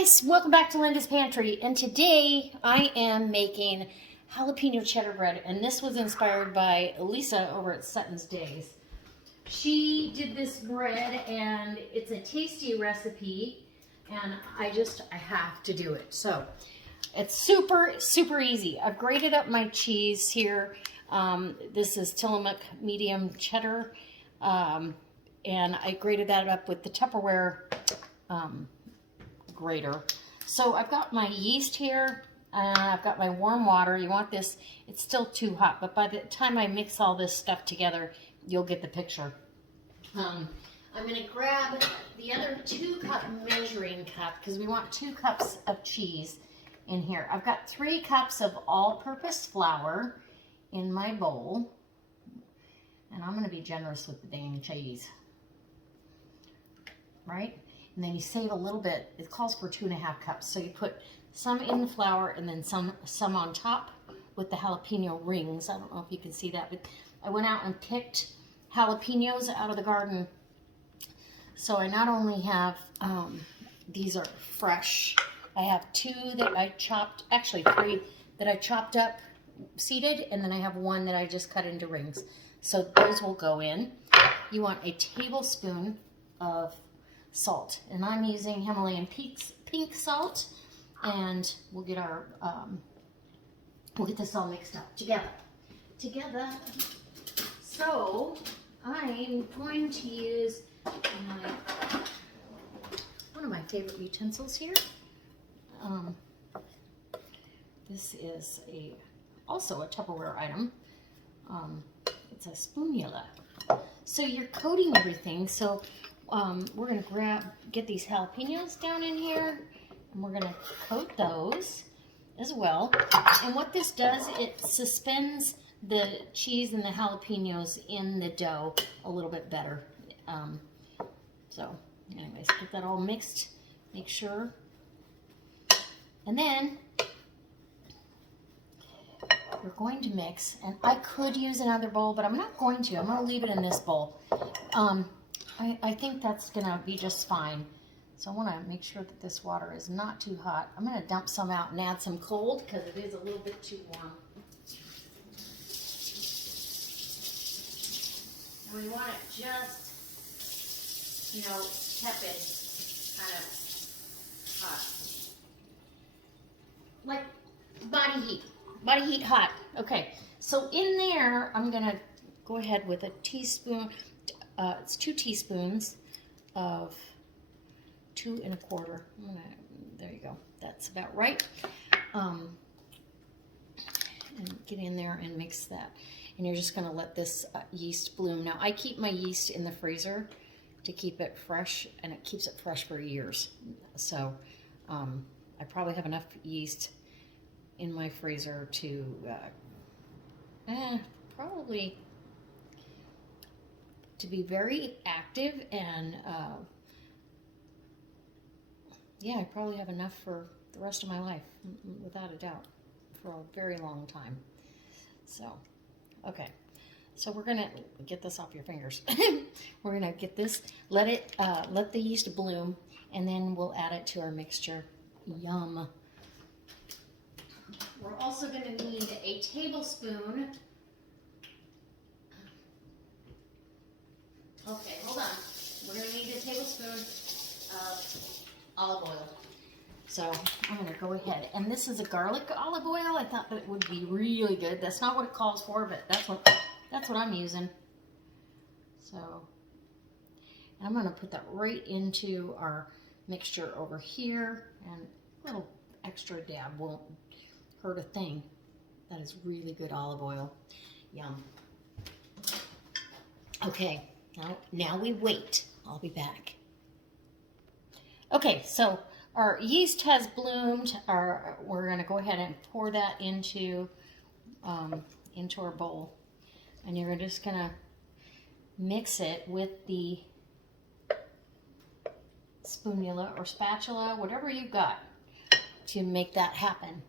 guys, welcome back to Linda's Pantry, and today I am making jalapeno cheddar bread, and this was inspired by Lisa over at Sutton's Days. She did this bread, and it's a tasty recipe, and I have to do it. So it's super easy. I've grated up my cheese here. This is Tillamook medium cheddar, and I grated that up with the Tupperware grater. So I've got my yeast here, and I've got my warm water. You want this, it's still too hot, but by the time I mix all this stuff together, you'll get the picture. I'm going to grab the other 2-cup measuring cup because we want 2 cups of cheese in here. I've got 3 cups of all-purpose flour in my bowl, and I'm going to be generous with the dang cheese, right? And then you save a little bit. It calls for 2.5 cups. So you put some in the flour and then some on top with the jalapeno rings. I don't know if you can see that, but I went out and picked jalapenos out of the garden. So I not only have, these are fresh. I have 2 that I chopped, actually 3 that I chopped up seeded, and then I have 1 that I just cut into rings. So those will go in. You want a tablespoon of salt, and I'm using Himalayan pink salt, and we'll get our we'll get this all mixed up together. So I'm going to use one of my favorite utensils here. This is also a Tupperware item. It's a spoonula. So you're coating everything. So we're going to get these jalapenos down in here, and we're going to coat those as well. And what this does, it suspends the cheese and the jalapenos in the dough a little bit better. So anyways, get that all mixed, make sure. And then we're going to mix, and I could use another bowl, but I'm not going to. I'm going to leave it in this bowl. I think that's going to be just fine. So I want to make sure that this water is not too hot. I'm going to dump some out and add some cold because it is a little bit too warm. And we want it just, tepid, kind of hot. Like body heat hot. Okay, so in there, I'm going to go ahead with a teaspoon. It's 2 teaspoons of 2 1/4. There you go. That's about right. And get in there and mix that. And you're just going to let this yeast bloom. Now, I keep my yeast in the freezer to keep it fresh, and it keeps it fresh for years. So I probably have enough yeast in my freezer to probably to be very active, and yeah, I probably have enough for the rest of my life, without a doubt, for a very long time. So, okay, so we're gonna get this off your fingers. We're gonna get this, let the yeast bloom, and then we'll add it to our mixture. Yum. We're also gonna need a tablespoon. Okay, hold on. We're going to need a tablespoon of olive oil. So I'm going to go ahead. And this is a garlic olive oil. I thought that it would be really good. That's not what it calls for, but that's what I'm using. So I'm going to put that right into our mixture over here. And a little extra dab won't hurt a thing. That is really good olive oil. Yum. Okay. Now we wait. I'll be back. Okay, so our yeast has bloomed. We're going to go ahead and pour that into our bowl, and you're just going to mix it with the spoonula or spatula, whatever you've got, to make that happen.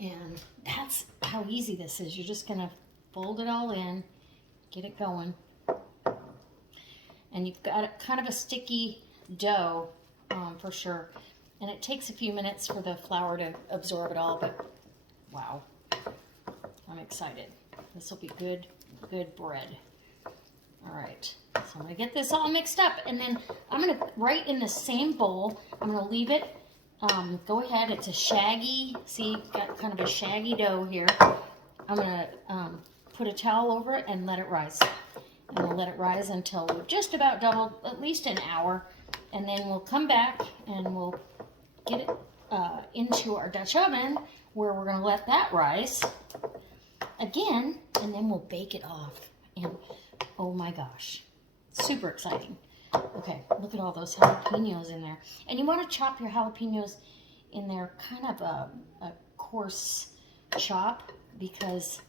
And that's how easy this is. You're just going to fold it all in. Get it going. And you've got kind of a sticky dough for sure. And it takes a few minutes for the flour to absorb it all, but wow, I'm excited. This will be good, good bread. All right, so I'm gonna get this all mixed up, and then I'm gonna, right in the same bowl, I'm gonna leave it, go ahead, it's a shaggy, see, got kind of a shaggy dough here. I'm gonna put a towel over it and let it rise. And we'll let it rise until we've just about doubled, at least an hour, and then we'll come back and we'll get it into our Dutch oven, where we're gonna let that rise again, and then we'll bake it off. And oh my gosh, super exciting. Okay, look at all those jalapenos in there. And you want to chop your jalapenos in there kind of a coarse chop, because,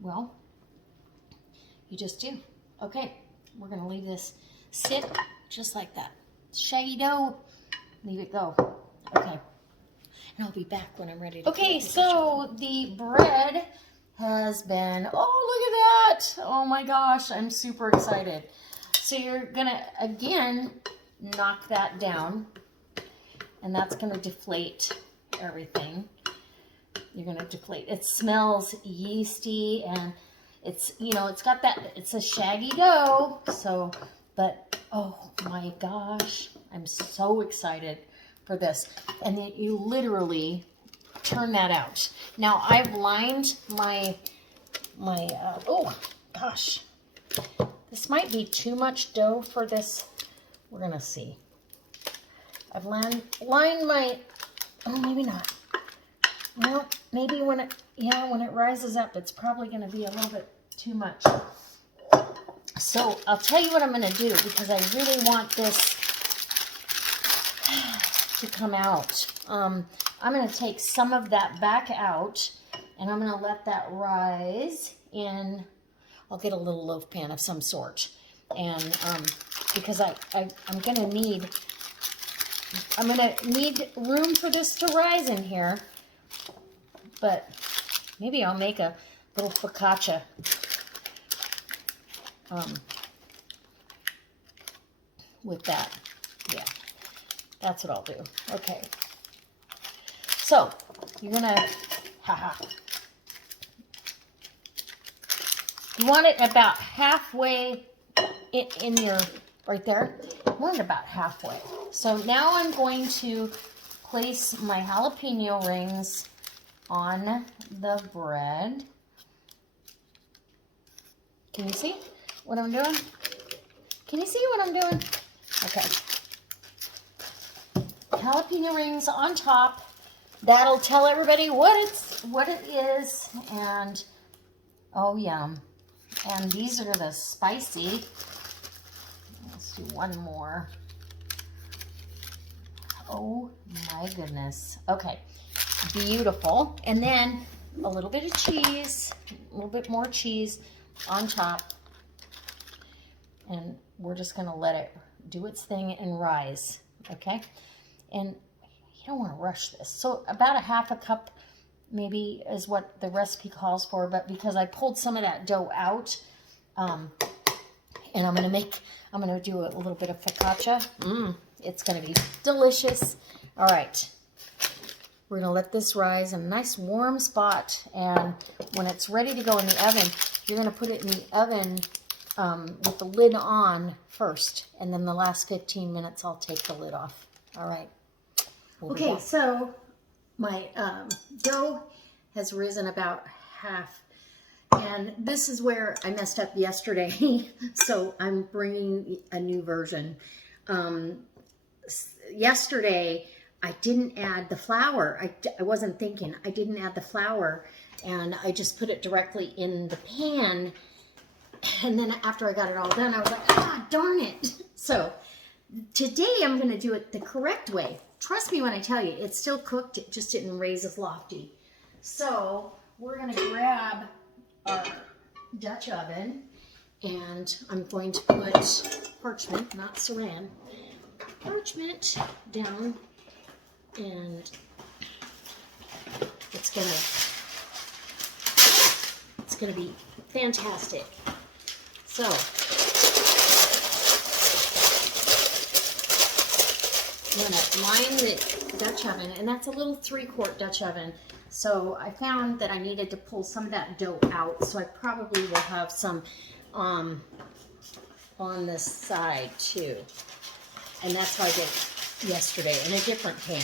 well, you just do. Okay, we're going to leave this sit just like that. Shaggy dough, leave it go. Okay, and I'll be back when I'm ready to. Okay, so the bread has been, oh, look at that. Oh my gosh, I'm super excited. So you're gonna, again, knock that down, and that's gonna deflate everything. You're gonna deflate. It smells yeasty, and it's, you know, it's got that, it's a shaggy dough, so, but, oh my gosh, I'm so excited for this. And then you literally turn that out. Now I've lined my oh gosh, this might be too much dough for this. We're gonna see. I've lined my, oh, maybe not. Well, maybe when it, yeah, when it rises up, it's probably gonna be a little bit too much. So I'll tell you what I'm gonna do, because I really want this to come out. I'm going to take some of that back out, and I'm going to let that rise in, I'll get a little loaf pan of some sort, and because I'm going to need room for this to rise in here, but maybe I'll make a little focaccia. With that, yeah. That's what I'll do. Okay. So, you're gonna, you want it about halfway in your, right there. You want it about halfway. So now I'm going to place my jalapeno rings on the bread. Can you see what I'm doing? Can you see what I'm doing? Okay. Jalapeno rings on top. That'll tell everybody what it is, and oh yum. And these are the spicy. Let's do one more. Oh my goodness. Okay, beautiful. And then a little bit of cheese, a little bit more cheese on top, and we're just gonna let it do its thing and rise. Okay. And you don't want to rush this. So about a half a cup maybe is what the recipe calls for, but because I pulled some of that dough out, and I'm going to do a little bit of focaccia. It's going to be delicious. All right. We're going to let this rise in a nice warm spot, and when it's ready to go in the oven, you're going to put it in the oven with the lid on first, and then the last 15 minutes I'll take the lid off. All right. Okay, so my dough has risen about half, and this is where I messed up yesterday, so I'm bringing a new version. Yesterday, I didn't add the flour. I wasn't thinking. I didn't add the flour, and I just put it directly in the pan, and then after I got it all done, I was like, ah, darn it. So today I'm going to do it the correct way. Trust me when I tell you, it's still cooked, it just didn't raise as lofty. So we're going to grab our Dutch oven, and I'm going to put parchment, not saran, parchment down, and it's gonna be fantastic. So I'm gonna line the Dutch oven, and that's a little 3-quart Dutch oven. So I found that I needed to pull some of that dough out, so I probably will have some on the side too. And that's how I did it yesterday in a different pan.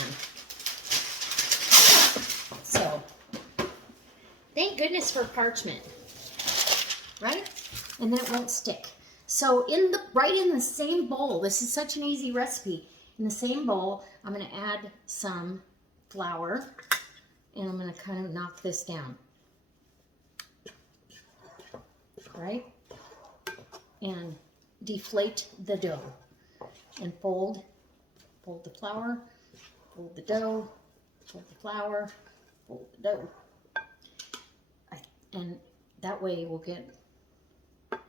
So thank goodness for parchment, right? And then it won't stick. So right in the same bowl, this is such an easy recipe. In the same bowl, I'm going to add some flour, and I'm going to kind of knock this down, right? And deflate the dough, and fold the flour, fold the dough, fold the flour, fold the dough. And that way we'll get a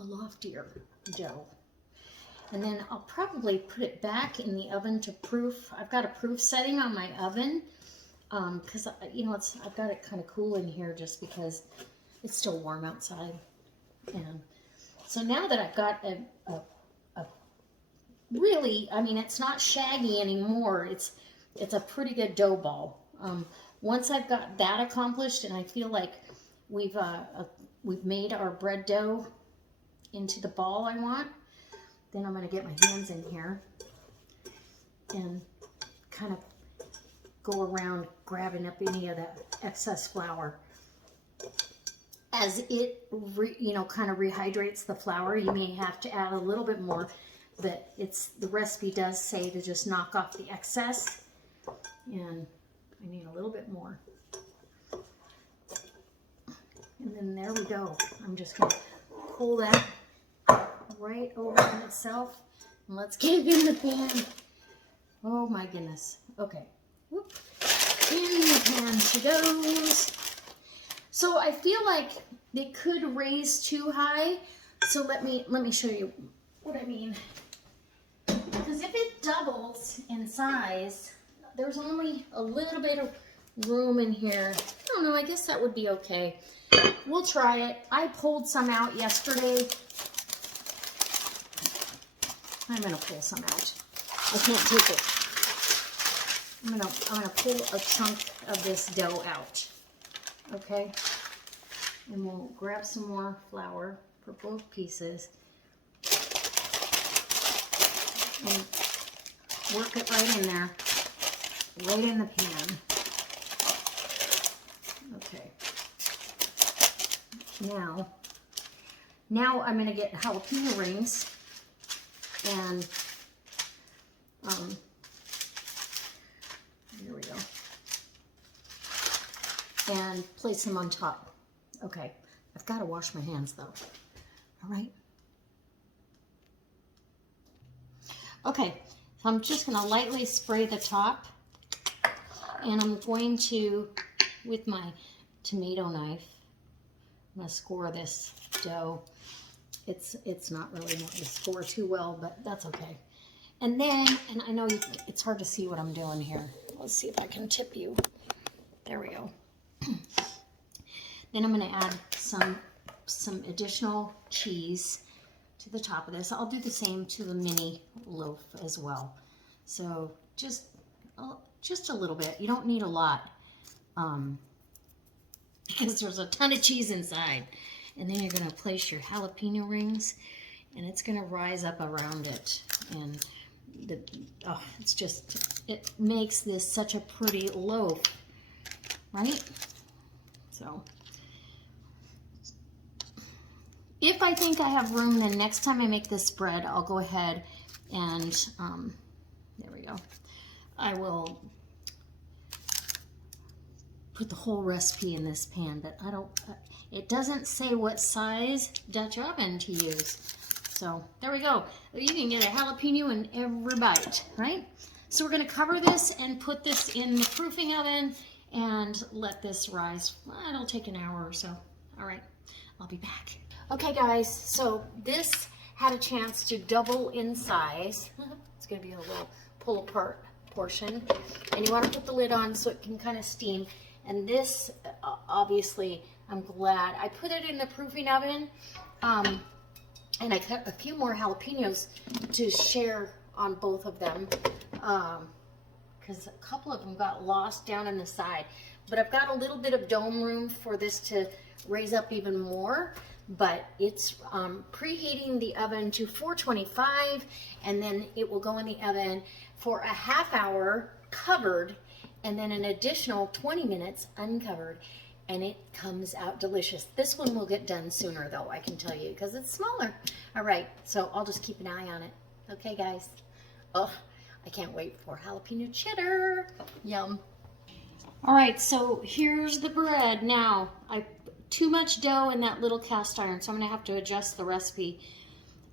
loftier dough. And then I'll probably put it back in the oven to proof. I've got a proof setting on my oven because, you know, I've got it kind of cool in here just because it's still warm outside. And so now that I've got a really, I mean, it's not shaggy anymore. It's a pretty good dough ball. Once I've got that accomplished and I feel like we've made our bread dough into the ball I want, then I'm going to get my hands in here and kind of go around grabbing up any of that excess flour. As it, kind of rehydrates the flour, you may have to add a little bit more, but the recipe does say to just knock off the excess, and I need a little bit more. And then there we go. I'm just going to pull that right over on itself, and let's get it in the pan. Oh my goodness. Okay. Whoop. In the pan she goes. So I feel like it could raise too high. So let me show you what I mean. Because if it doubles in size, there's only a little bit of room in here. I don't know, I guess that would be okay. We'll try it. I pulled some out yesterday. I'm gonna pull some out. I can't take it. I'm gonna pull a chunk of this dough out. Okay? And we'll grab some more flour for both pieces. And work it right in there. Right in the pan. Okay. Now I'm gonna get jalapeno rings and here we go. And place them on top. Okay. I've got to wash my hands though. All right. Okay. So I'm just going to lightly spray the top, and I'm going to, with my tomato knife, I'm going to score this dough. It's not really going to score too well, but that's okay. And then, and I know it's hard to see what I'm doing here. Let's see if I can tip you. There we go. Then I'm going to add some additional cheese to the top of this. I'll do the same to the mini loaf as well. So just a little bit. You don't need a lot because there's a ton of cheese inside. And then you're going to place your jalapeno rings, and it's going to rise up around it. And it makes this such a pretty loaf, right? So if I think I have room, then next time I make this bread, I'll go ahead and, there we go. I will put the whole recipe in this pan, but it doesn't say what size Dutch oven to use. So there we go. You can get a jalapeno in every bite, right? So we're gonna cover this and put this in the proofing oven and let this rise. Well, it'll take an hour or so. All right, I'll be back. Okay guys, so this had a chance to double in size. It's gonna be a little pull apart portion. And you wanna put the lid on so it can kind of steam. And this, obviously, I'm glad. I put it in the proofing oven, and I cut a few more jalapenos to share on both of them, because a couple of them got lost down in the side. But I've got a little bit of dome room for this to raise up even more. But it's preheating the oven to 425, and then it will go in the oven for a half hour covered, and then an additional 20 minutes uncovered, and it comes out delicious. This one will get done sooner though, I can tell you, because it's smaller. All right, so I'll just keep an eye on it. Okay, guys. Oh, I can't wait for jalapeno cheddar. Yum. All right, so here's the bread. Now, too much dough in that little cast iron, so I'm gonna have to adjust the recipe.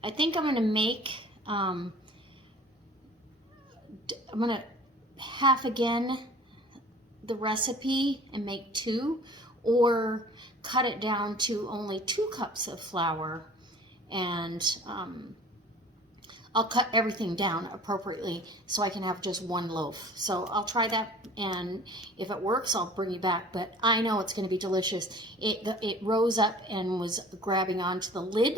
I think I'm gonna make, I'm gonna half again the recipe and make 2, or cut it down to only 2 cups of flour, and I'll cut everything down appropriately so I can have just 1 loaf. So I'll try that, and if it works, I'll bring you back. But I know it's going to be delicious. It rose up and was grabbing onto the lid,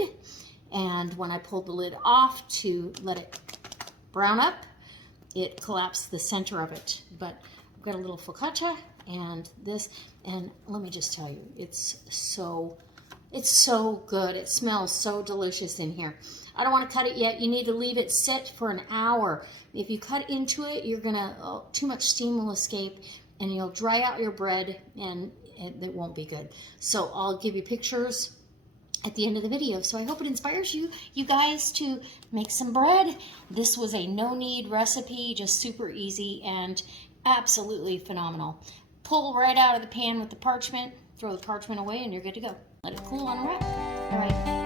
and when I pulled the lid off to let it brown up, it collapsed the center of it. But I've got a little focaccia and this, and let me just tell you, it's so good. It smells so delicious in here. I don't want to cut it yet. You need to leave it sit for an hour. If you cut into it, you're gonna, too much steam will escape, and you'll dry out your bread, and it won't be good. So I'll give you pictures at the end of the video. So I hope it inspires you guys to make some bread. This was a no-knead recipe, just super easy and absolutely phenomenal. Pull right out of the pan with the parchment, throw the parchment away, and you're good to go. Let it cool on a rack. All right.